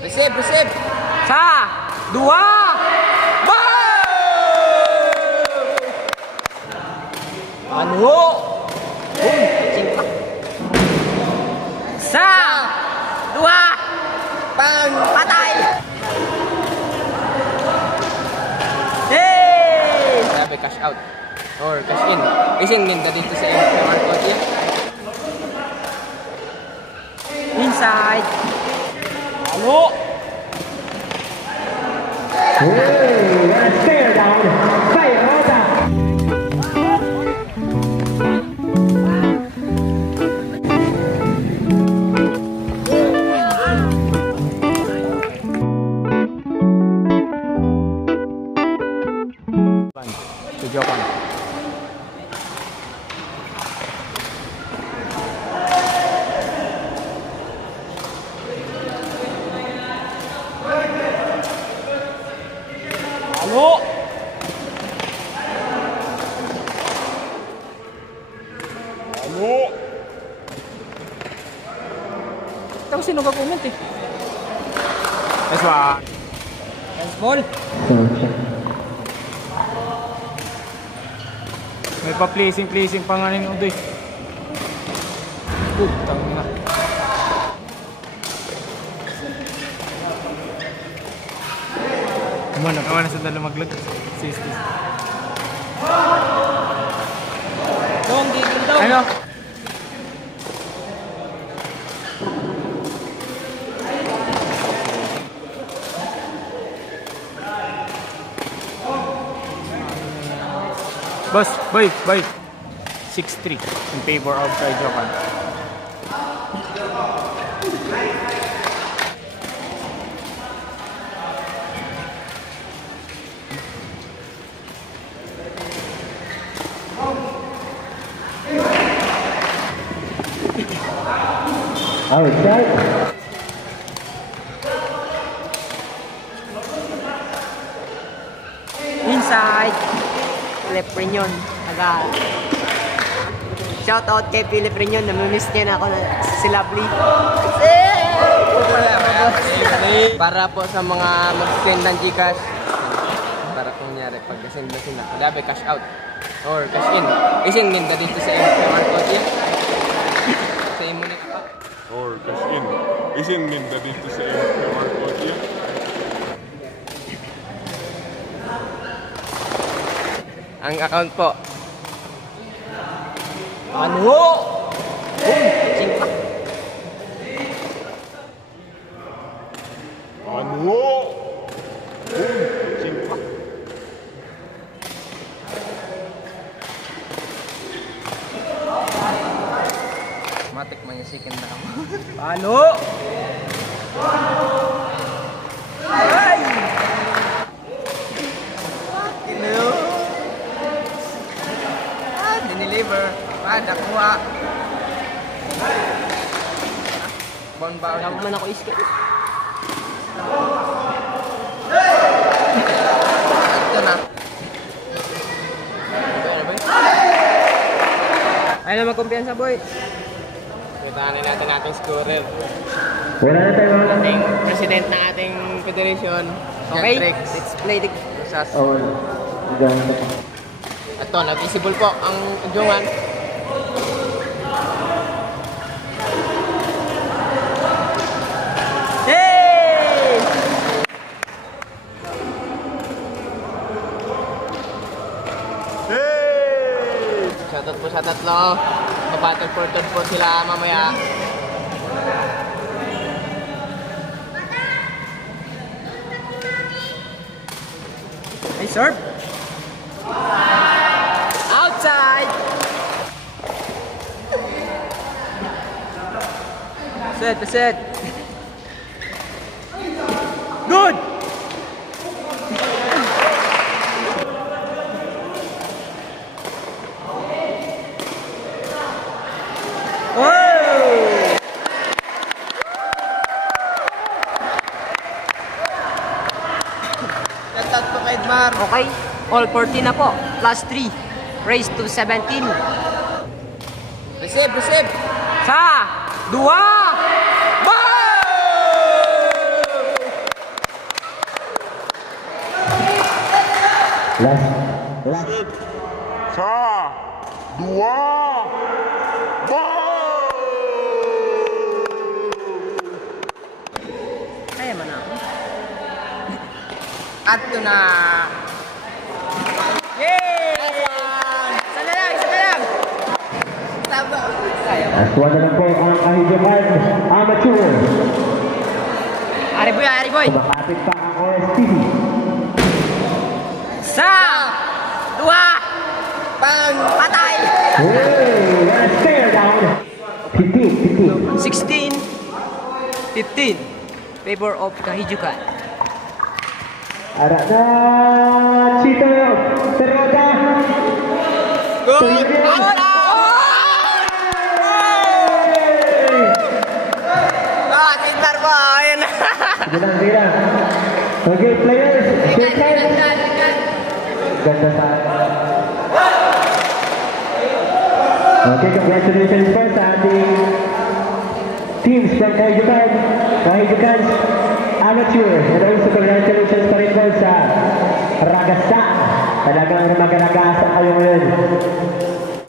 Receive, receive. Sa, dua, ano? Simpa. Sa, dua, Pang! patay. Hey! Sabi, cash out. Or cash in. Ising minda dito sa QR code yan. Inside. Ano? fair down, fair down. Tujuan. Ano? Ano? Tapos sino ka-comment eh? That's why. Nice ball. May pa-placing pa nga rin udoy. Putang na. Kaman na sa dalo maglag. Sis. Dong, gigil daw. Ano? Boss, bye. 6-3 in favor of Japan. Outside. Inside. Philip Reunion. Shoutout kay Philip Reunion. Namimiss niya na ako na si Lovely. Para po sa mga mag-send ng Gcash. Para kunyari pag-send na sila. Kadabi cash out. Or cash in. Ising minda dito sa QR code yan. Sa imo na pa. Or cash in. Ising minda dito sa QR code yan. Ang account po. Ano? Simpa. Ano? Simpa. Matik man yung second na ako. Ano? Ay! Diniliver. Nakuha. Bon ba? Wala man ako iskip. Ito na. Ayaw na magkumpiyansa, boy. Kitahanin natin ating scorer. Wala na tayo mga Ating president na ating federation. Okay, Gentrix. let's play the... Rosas. Oh, ganda. Ito, nag-visible po ang tunjungan. Hey! Shoutout po sa tatlo. Battle for third po sila mamaya. Hey, serve. Outside. Set. Good. Shoutout po kay Edmar. Okay, all 14 na po. Plus 3. Raised to 17. Receive. Sa, dua, Last. Sa. Dua. Kaya man ako. At ito na. Yay! Isa na lang! Taba. Aswada na po ang Kahijukan Amateur. Ari boy! Kumakapit pa ang OSTV. Sa! Dua! Pang. Patay! Hey, let's stare down. 15. 16, 15. Favor of Kahijukan. Ara na Chito Teroda. Good. Tintar po. Ayun. Sige. Okay, players. Shake hands. Ganda sa Okay, congratulations po sa ating teams from Kahijukan Amateur. And also congratulations pa rin po sa Ragasa. Talagang mag-ragasa kayo ngayon.